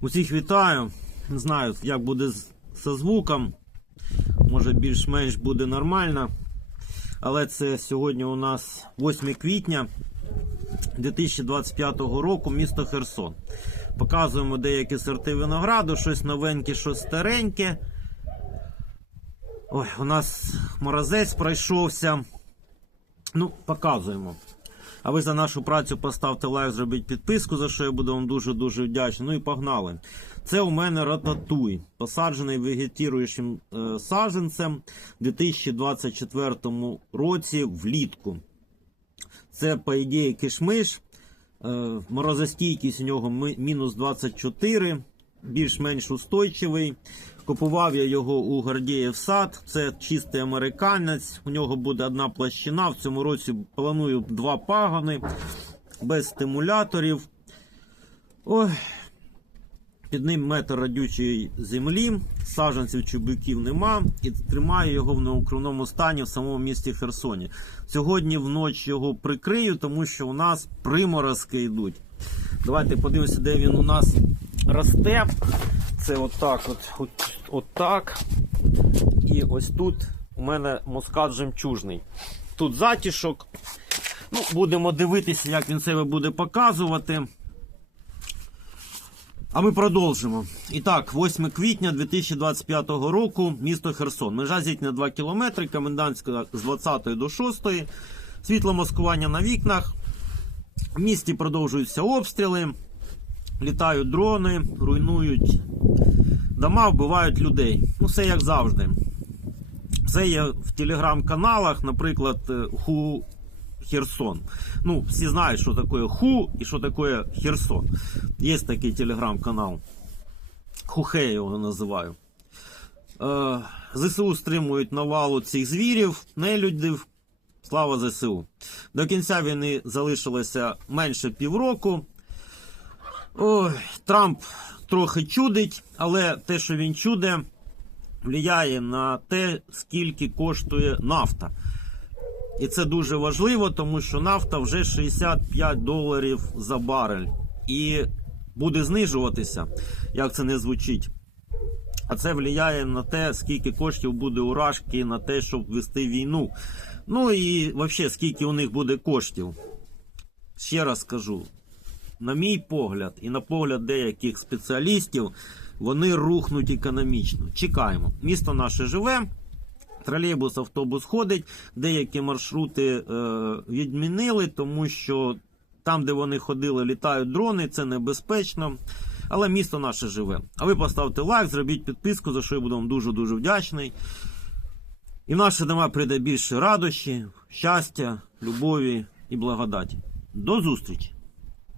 Усіх вітаю. Не знаю, як буде з- зі звуком. Може більш-менш буде нормально. Але це сьогодні у нас 8 квітня 2025 року, місто Херсон. Показуємо деякі сорти винограду, щось новеньке, щось стареньке. Ой, у нас морозець пройшовся. Ну, показуємо. А ви за нашу працю поставте лайк, зробіть підписку, за що я буду вам дуже-дуже вдячний. Ну і погнали. Це у мене рататуй, посаджений вегетіруючим е, саджанцем у 2024 році влітку. Це, по ідеї, кишмиш. Е, морозостійкість у нього мінус 24, більш-менш устойчивий. Купував я його у Гордієв сад. Це чистий американець. У нього буде одна площина. В цьому році планую два пагони без стимуляторів. Ой. Під ним метр радючої землі, саджанців чубиків нема, і тримаю його в неукривному стані в самому місті Херсоні. Сьогодні вночі його прикрию, тому що у нас приморозки йдуть. Давайте подивимося, де він у нас росте. Це отак, от, от, от так. І ось тут у мене мускат жемчужний. Тут затішок. Ну, будемо дивитися, як він себе буде показувати. А ми продовжимо. І так, 8 квітня 2025 року, місто Херсон. Межа зіткнення 2 кілометри, комендантська з 20 до 6. Світло маскування на вікнах. В місті продовжуються обстріли, літають дрони, руйнують дома, вбивають людей. Ну, все як завжди. Це є в телеграм-каналах, наприклад, е, Ху Херсон. Ну, всі знають, що таке Ху і що таке Херсон. Є такий телеграм-канал. Хухе я його називаю. Е, ЗСУ стримують навалу цих звірів, нелюдів. Слава ЗСУ. До кінця війни залишилося менше півроку. Ой, Трамп трохи чудить, але те, що він чуде, впливає на те, скільки коштує нафта. І це дуже важливо, тому що нафта вже 65 доларів за барель. І буде знижуватися, як це не звучить. А це впливає на те, скільки коштів буде у Рашки на те, щоб вести війну. Ну і взагалі, скільки у них буде коштів. Ще раз скажу: на мій погляд, і на погляд деяких спеціалістів, вони рухнуть економічно. Чекаємо. Місто наше живе. Тролейбус, автобус ходить, деякі маршрути е, відмінили, тому що там, де вони ходили, літають дрони, це небезпечно. Але місто наше живе. А ви поставте лайк, зробіть підписку, за що я буду вам дуже-дуже вдячний. І в нема прийде більше радощі, щастя, любові і благодаті. До зустрічі!